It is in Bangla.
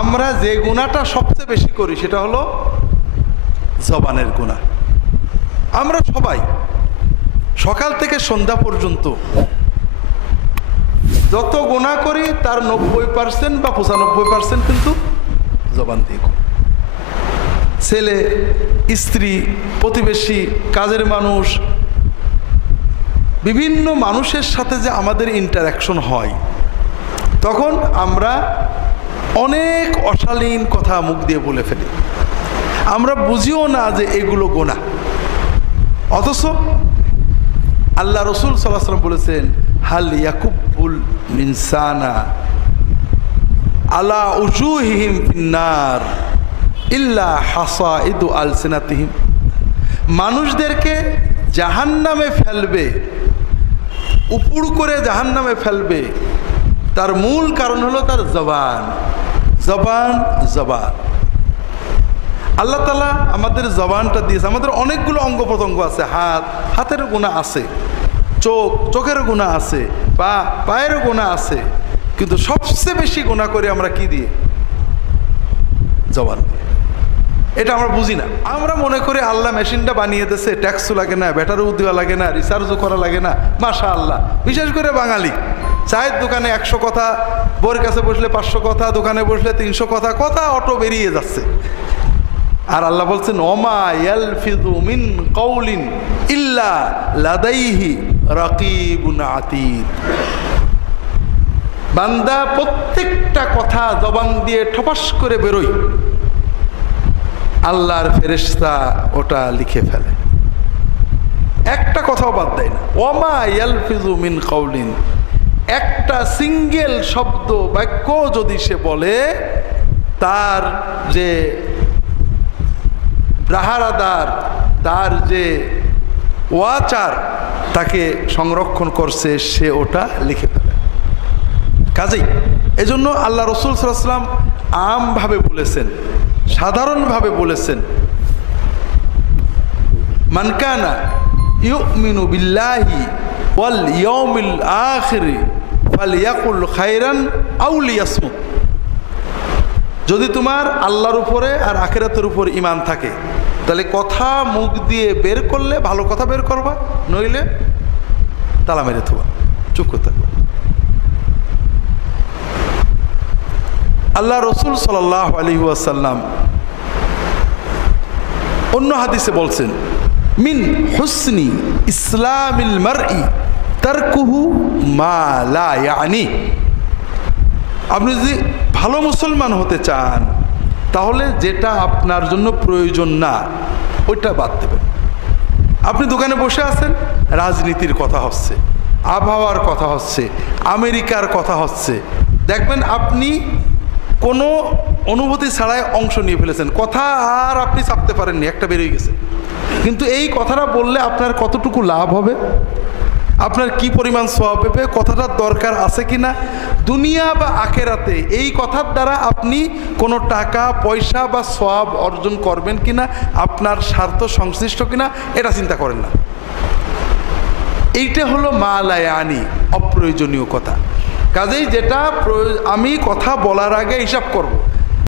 আমরা যে গুনাহটা সবচেয়ে বেশি করি সেটা হলো জবানের গুনাহ। আমরা সবাই সকাল থেকে সন্ধ্যা পর্যন্ত যত গুনাহ করি তার 90% বা 95% কিন্তু জবান দিয়ে করি। ছেলে, স্ত্রী, প্রতিবেশী, কাজের মানুষ, বিভিন্ন মানুষের সাথে যে আমাদের ইন্টারাকশন হয়, তখন আমরা অনেক অশালীন কথা মুখ দিয়ে বলে ফেলি। আমরা বুঝিও না যে এগুলো গুনাহ, অথচ আল্লাহ রসুল সাল্লাল্লাহু আলাইহি ওয়াসাল্লাম বলেছেন, হাল ইয়াকুবুল ইনসানা আলা উজুহিহিম ফিন্নার ইল্লা হাসাইদু আলসিনাতিহিম। মানুষদেরকে জাহান্নামে ফেলবে, উপুড় করে জাহান্নামে ফেলবে, তার মূল কারণ হলো তার জবান। জবান জবান আল্লাহ তাআলা আমাদের জবানটা দিয়েছে। আমাদের অনেকগুলো অঙ্গ প্রত্যঙ্গ আছে। হাত, হাতের গুনাহ আছে, চোখ, চোখের গুনাহ আছে, পা, পায়ের গুনাহ আছে, কিন্তু সবচেয়ে বেশি গুনাহ করে আমরা কি দিয়ে? জবান দিয়ে। এটা আমরা বুঝি না। আমরা মনে করি আল্লাহ মেশিনটা বানিয়ে দিয়েছে, ট্যাক্সও লাগে না, ব্যাটারিও দেওয়া লাগে না, রিচার্জও করা লাগে না, মাশাআল্লাহ। বিশেষ করে বাঙালি চায়ের দোকানে 100 কথা, বউর কাছে বসলে 500 কথা, দোকানে বসলে 300 কথা, কথা অটো বেরিয়ে যাচ্ছে। আর আল্লাহ বলছেন, ওমা ইয়ালফিযু মিন কাউলিন ইল্লা লাদাইহি রাকিবুন আতীদ। বান্দা প্রত্যেকটা কথা জবান দিয়ে ঠপাস করে বেরোয়, আল্লাহর ফেরেশতা ওটা লিখে ফেলে, একটা কথাও বাদ দেয় না। ওমা ইয়ালফিযু মিন কাউলিন, একটা সিঙ্গেল শব্দ বাক্য যদি সে বলে, তার যে রাহারাদার, তার যে ওয়াচার তাকে সংরক্ষণ করছে, সে ওটা লিখে ফেলে। কাজেই এজন্য আল্লাহ রসুল সাল্লাল্লাহু আলাইহি ওয়াসাল্লাম আমভাবে বলেছেন, সাধারণভাবে বলেছেন, মান কানা ইউমিনু বিল্লাহি ওয়াল ইয়াউমিল আখির ফালইয়াকুল খায়রান আও লিয়াসমুত। যদি তোমার আল্লাহর উপরে আর আখিরাতের উপর ঈমান থাকে, তাহলে কথা মুখ দিয়ে বের করলে ভালো কথা বের করবা, নইলে তালা মেরে থবা, চুপ করে থাকবা। আল্লাহ রসুল সাল্লাল্লাহু আলাইহি ওয়াসাল্লাম অন্য হাদিসে বলছেন, মিন হুসনি ইসলামিল মারই তারকুহু মা লা ইয়ানি। আপনি যদি ভালো মুসলমান হতে চান, তাহলে যেটা আপনার জন্য প্রয়োজন না ওইটা বাদ দেবেন। আপনি দোকানে বসে আছেন, রাজনীতির কথা হচ্ছে, আবহাওয়ার কথা হচ্ছে, আমেরিকার কথা হচ্ছে, দেখবেন আপনি কোনো অনুভূতি ছাড়াই অংশ নিয়ে ফেলেছেন, কথা আর আপনি চাপতে পারেননি, একটা বেরিয়ে গেছে। কিন্তু এই কথাটা বললে আপনার কতটুকু লাভ হবে, আপনার কি পরিমাণ সওয়াব পাবে, কথাটার দরকার আছে কিনা, দুনিয়া বা আখিরাতে এই কথার দ্বারা আপনি কোনো টাকা পয়সা বা সওয়াব অর্জন করবেন কিনা, আপনার স্বার্থ সংশ্লিষ্ট কিনা, এটা চিন্তা করেন না। এইটা হলো মা লা ইয়ানি, অপ্রয়োজনীয় কথা। কাজেই যেটা আমি কথা বলার আগে হিসাব করব,